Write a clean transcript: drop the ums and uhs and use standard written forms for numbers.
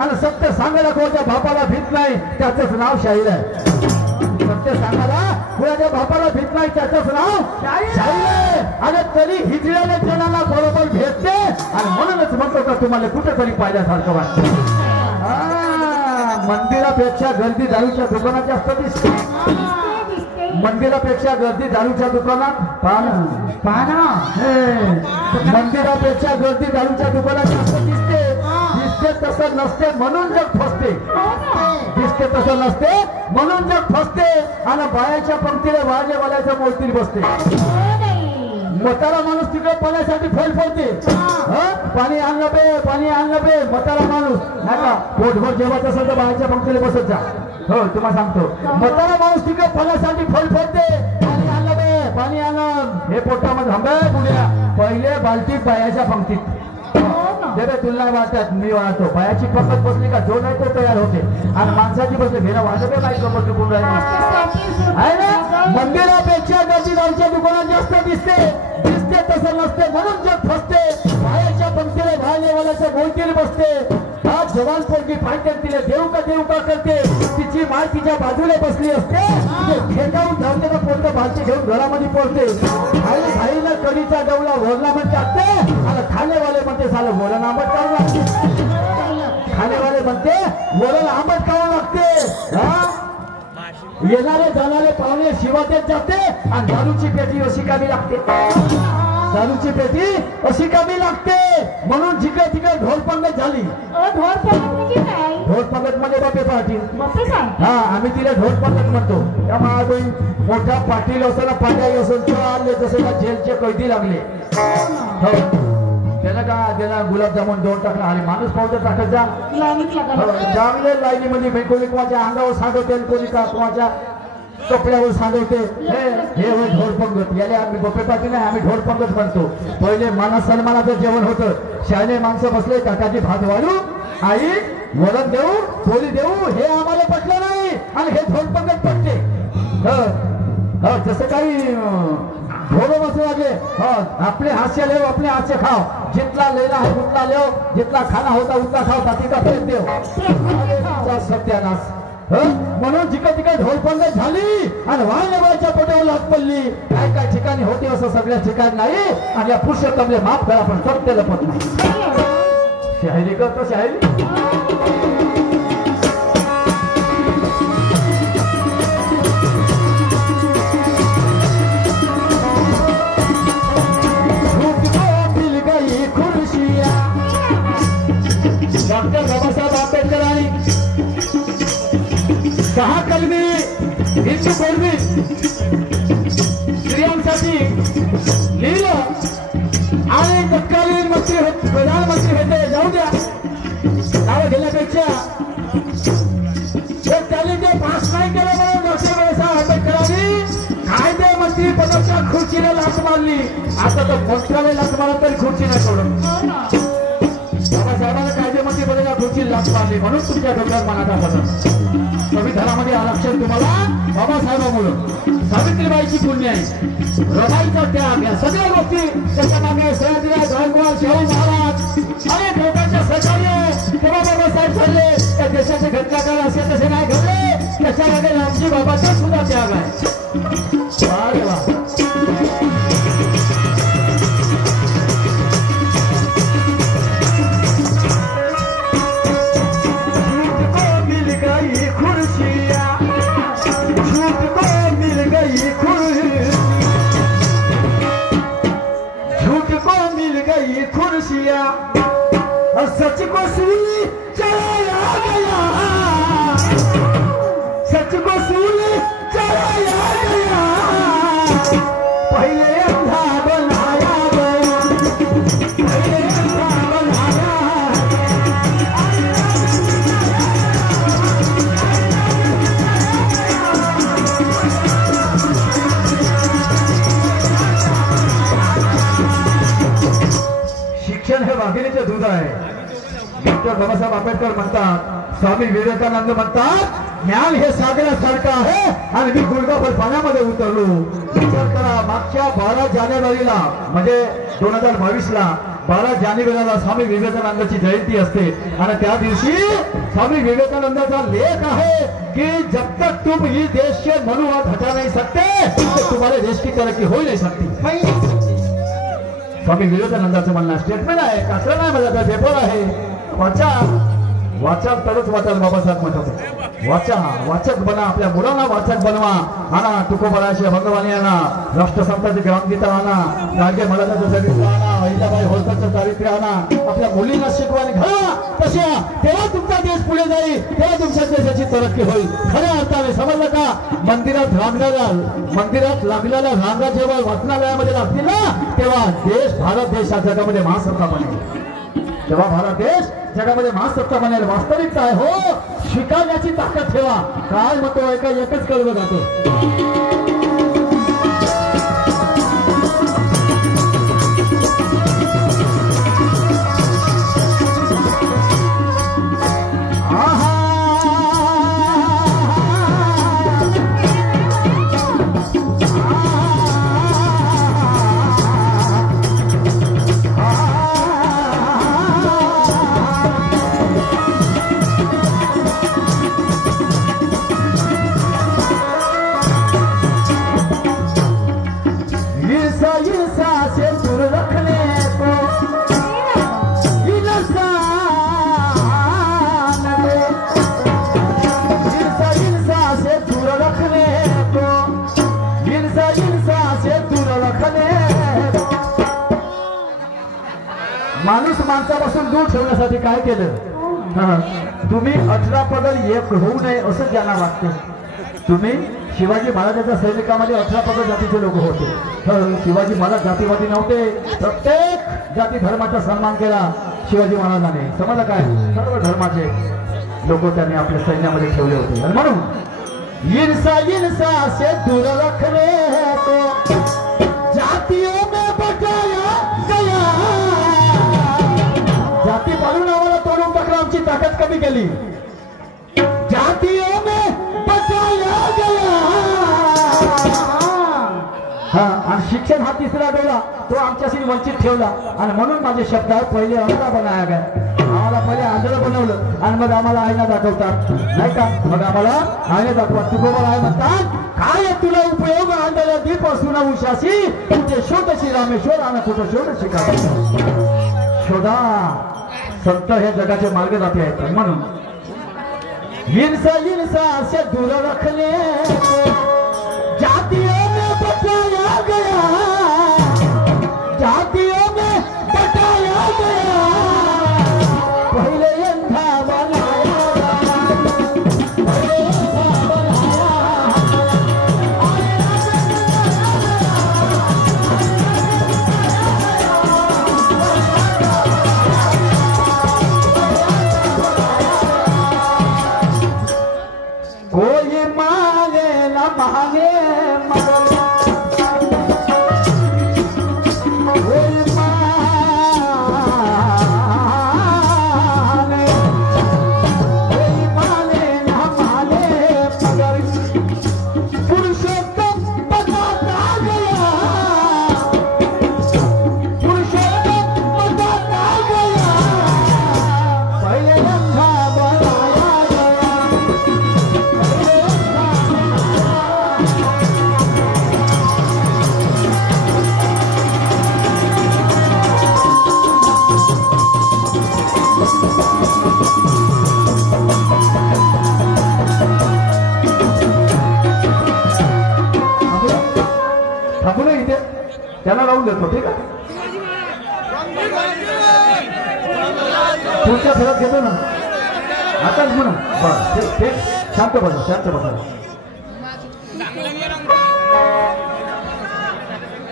आणि सत्य सांगायला कोणाच्या बापाला भीत नाही त्याचंच नाव शाहीर आहे. सत्य सांगायला कोणाच्या बापाला भीत नाही त्याचंच नाव शाहीर आहे. आणि तरी हिजड्याने जणांना बरोबर भेटते आणि म्हणूनच म्हणतो का तुम्हाला कुठेतरी पाहिल्यासारखं वाटतं. मंदिरापेक्षा गर्दी दारूच्या दुकानात जास्त दिसते. मंदिरापेक्षा गर्दी दारूच्या दुकानात पाना मंदिरापेक्षा गर्दी दारूच्या दुकानात जास्त दिसते. दिसते तसं नसते म्हणून जग फसते. दिसते तसं नसते म्हणून जग फसते. आणि बायाच्या पंक्तीला वाजेवाल्याच्या मोलतील बसते. म्हातारा माणूस तिकडे पाण्यासाठी फैल पडते. पाणी आणलं बे पाणी आणलं बे म्हातारा माणूस नाही का पोटभर जेवायचं असेल तर बाहेरच्या पंक्तीला बसत जा. हो तुम्हाला सांगतो म्हातारा माणूस तिकडे पाण्यासाठी फैल पडते. पाणी आणलं बे पाणी आणलं हे पोटामध्ये हंबे पुढ्या पहिले बालटीत बायाच्या पंक्तीत ते तुला वाटतात मी वाहतो. बायाची पंगत बसली का जो नाही तो तयार होते आणि माणसाची बसली घेणं वाटत बाईक गमत चुकून राहिली आहे ना. मंदिरापेक्षा गर्दी दारूच्या दुकानात जास्त दिसते. दिसते तसं नसते म्हणून जग फसते. बायाच्या पंक्तीला भालेवाल्याच्या गोळतीला बसते. हा जवान पोरगी पाहिजे तिला देऊ का करते. तिची माय तिच्या बाजूला बसली असते. फेकावून धावते का पोरग बालटी घेऊन घरामध्ये पडते. भाईला कडीचा डवला वरला म्हणते टाकते आणि खालेवाले म्हणते सालं वरण आंबट करावं लागते. खालेवाले म्हणते वरण आंबट करावं लागते. येणारे जाणारे पाहुणे शिवातेच जाते आणि दारूची पेटी अशी कामी लागते. दारूची पेटी अशी कामी लागते म्हणून जिकडे तिकडे ढोल पंगत झाली. ढोल पंगत म्हणजे बापे पाटील. हा आम्ही तिला ढोल पंगत म्हणतो. त्यामुळे मोठा पाटील असो ना पाट्याई असो आले जसे का जेलचे कैदी लागले. त्याला का त्याला गुलाबजामुन देऊन टाकला आणि माणूस पावडर टाकायचा चांगले लाईनीमध्ये कोणी कोणाच्या अंगावर सांडवते कोणी का कोणाच्या कपड्यावर सांडवते. हे होय ढोल पंगत. याला आम्ही बप्पे पाटील नाही आम्ही ढोल पंगत म्हणतो. पहिले मान सन्मानाचं जेवण होतं. शाळेने माणसं बसले काकाची भात वाढू आई वरण देऊ पोळी देऊ हे आम्हाला पटलं नाही आणि हे ढोल पंगत पटते. जसं काही ढोल बसू लागले अपने हाथ से ले अपने हाथ से खाओ. जितना लेना है उतना ले जितना खाना होता उतना खाओ ताकि का फेक देव. सत्यानाश. म्हणून जिकडे तिकडे ढोल पंगत झाली आणि वाळलेबाईच्या पोटावर लाग पडली. काय काय ठिकाणी होते असं सगळ्या ठिकाणी नाही. आणि या पुरुषोत्तमले माफ करा पण सत्याला पट नाही. शाहिरी करतो शाहिरी. डॉक्टर बाबासाहेब आंबेडकरांनी 6 कलमी हिंदू बोलवी स्त्रियांसाठी लिहिलं आणि तत्कालीन मंत्री प्रधानमंत्री होते जाऊ द्या नाव घेण्यापेक्षा त्यांनी ते पास नाही केलं म्हणून डॉक्टर बाबासाहेब आंबेडकरांनी कायदे मंत्री पदाच्या खुर्चीला लाच मारली. आता तर मंत्रालय लाच मारत तरी खुर्ची नाही सोडून. बाबासाहेबांना कायदे मंत्री पदाच्या खुर्ची लाच मारली म्हणून तुमच्या डोक्यात मनाचा बदल. संविधानामध्ये आरक्षण तुम्हाला बाबासाहेबांमुळे सावित्रीबाईची पुण्य आहे. रमाईचा त्याग या सगळ्या गोष्टी त्याच्या मागे सयाजीराव गायकवाड शाहू महाराज अनेक लोकांच्या सहकार्य तेव्हा बाबासाहेब ठरले. त्या देशाचे घटनाकार असे तसे नाही घडले. त्याच्या मागे रामजी बाबाचा सुद्धा त्याग आहे. सच को सूली चलाया गया. सच को सूली चलाया गया. पहले अंधा बनाया गया. पहले अंधा बनाया शिक्षण हे वाघिणीचे दूध आहे. डॉक्टर बाबासाहेब आंबेडकर म्हणतात स्वामी विवेकानंद म्हणतात ज्ञान हे सागरासारखं आहे आणि मी गुडघाभर पाण्यामध्ये उतरलो. विचार करा मागच्या 12 जानेवारीला म्हणजे 2022ला 12 जानेवारीला स्वामी विवेकानंदाची जयंती असते आणि त्या दिवशी स्वामी विवेकानंदाचा लेख आहे कि जब तक तुम इस देश से मनुवाद हटा नहीं सकते तो तुम्हारे देश की तरक्की हो नहीं सकती। स्वामी विवेकानंदाचं म्हणणं स्टेटमेंट आहे, कसं नाही माझा पेपर आहे। वाचा वाचन तरच वाचाल बाबासाहेब म्हणतात, वाचक बना, आपल्या मुलांना वाचक बनवा। आणा तुकोबराशी भगवान यांना राष्ट्रसंतांचे ग्रामगीता आणा, गाडगे महाराजांचं चरित्र आणा, अहिल्याबाई होळकरचं चारित्र्य आणा, आपल्या मुलींना शिकवायला घाला तशा, तेव्हा तुमचा देश पुढे जाईल, तेव्हा तुमच्या देशाची तरक्की होईल। खऱ्या अर्थाने समजलं का? मंदिरात लागलेल्या रांगा जेव्हा वाचनालयामध्ये लागतील ना, तेव्हा भारत देश हा जगामध्ये महासत्ता बनेल, तेव्हा भारत देश जगामध्ये महासत्ता बनेल। वास्तविकता आहे हो, स्वीकारण्याची ताकद ठेवा। काय म्हणतो ऐका, एकच कळवं जाते। माणूस माणसापासून दूर ठेवण्यासाठी काय केलं? तुम्ही 18 पगड एक होऊ नये असं ज्यांना वाटते। तुम्ही शिवाजी महाराजांच्या सैनिकामध्ये 18 पगड जातीचे लोक होते, तर शिवाजी महाराज जातीवादी नव्हते। प्रत्येक जाती धर्माचा सन्मान केला शिवाजी महाराजांनी। समजलं काय? सर्व धर्माचे लोक त्यांनी आपल्या सैन्यामध्ये ठेवले होते। आणि म्हणून इंसा से दूर रखने को जातियों में बचाया गया। जाती पालून आम्हाला तोडून टाकला, आमची ताकद कमी केली। जातियों में बचाया गया। आणि शिक्षण हा तिसरा डोळा, तो आमच्याशी वंचित ठेवला। आणि म्हणून माझे शब्द पहिले अंधा बनाया गया, आम्हाला पहिले आंधळं बनवलं आणि मग आम्हाला आईना दाखवतात, नाही का? मग आम्हाला आईने दाखवतात, तुकोबर आहे म्हणतात, काय तुला उपयोग आंधळ्या दीप असून उशाशी, कुठे शोधशी रामेश्वर आणि कुठे शोध शिका। शोधा, संत हे जगाचे मार्ग जाते आहेत। म्हणून इंसा से दूर रखने जातियों में बचाया गया, जातियों में बचाया गया। पहले अंधा बनाया, पहले अंधा बनाया। कोई माने न माने मगर कोई माने न माने मगर पुरुषोत्तम बताता गया, पुरुषोत्तम बताता गया। पहले अंधा बनाया गया, आपण इथे त्याला लावून देतो, ठीक आहे? पुढच्या फेऱ्यात घेतो ना, आताच म्हणा। बरं, ठीक, शांत बसा, शांत बसा।